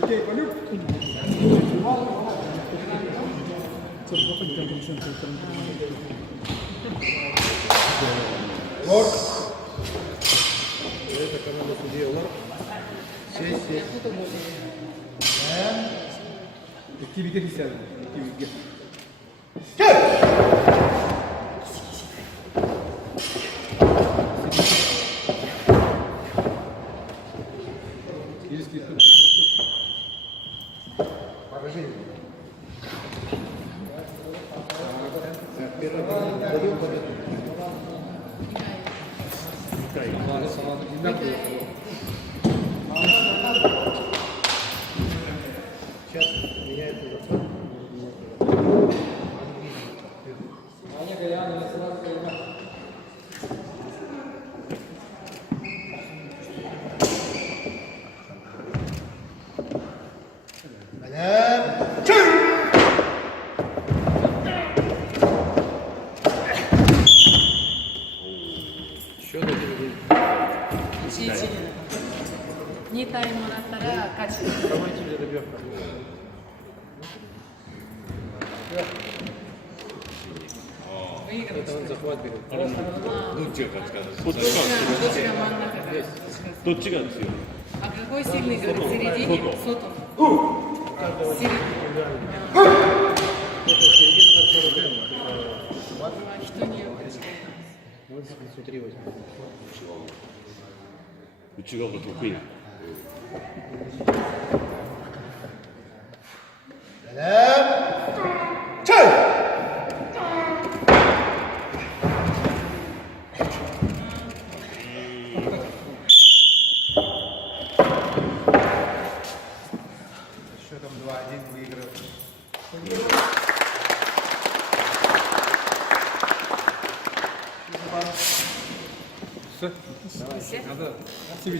Сергей Полюк. Лорд. Это команда судьи Лорд. Сессия. İki wicket istedim. İki wicket. Покажи. Сейчас меняется заход.2回もらったら勝ちです。どっちが勝つか。どっちが真ん中か。どっちがですよ。А какой сильный говорит? В середине? Сотом. Что не 内側が得意な。Счетом 2-1 выиграл. Все? Надо. Ты